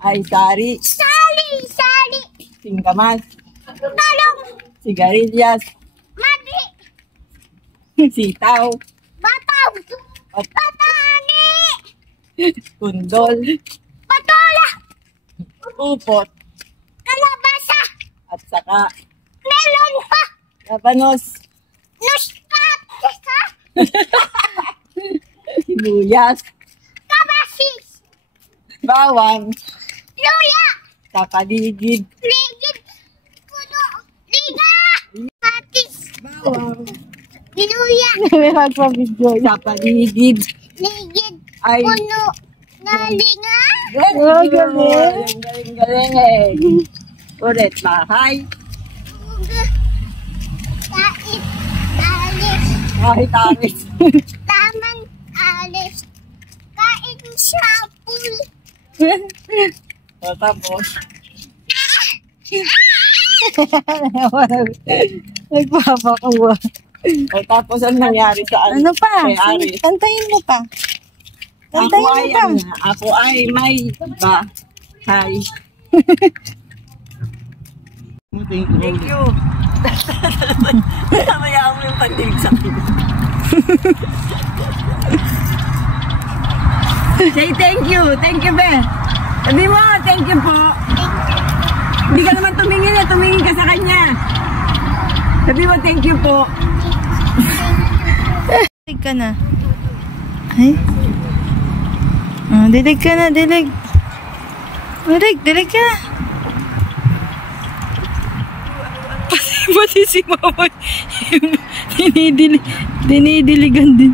Ay, sari. Sali. Singkamas. Talong. Sigarilyas. Madi. Sitaw. Bataw. Batani. Kundol. Patola. Upot. Kalabasa. At saka Melon pa. labanos. Nuskat. Sibuyas. Kabasis. Bawang. Luya. Sa paligid. Ligid. Puno. Liga. Patis. Bawang. Luya. May magpa-video. Sa paligid. Ligid. Ay. Puno. Nalinga. Galing. Galing. Ulit, bahay. Kait. Alis. Kahit amis. Taman. Alis. Kain sapul. O, tapos. Nagpapakuha. O, tapos ang nangyari sa Ano pa? kay Aris? Kantayin mo pa. Ako Kantayin mo ay, pa. ako ay may bahay. Thank you. Mamaya mo yung pandilig sa akin. Say thank you. Thank you, Ben. Sabi mo, thank you po. Hindi ka naman tumingin eh. Tumingin ka sa kanya. Sabi mo, thank you po. Dilig ka na. Ay. Dilig ka na, dilig. Dilig ka na. Pati si mama. Dinidiligan din.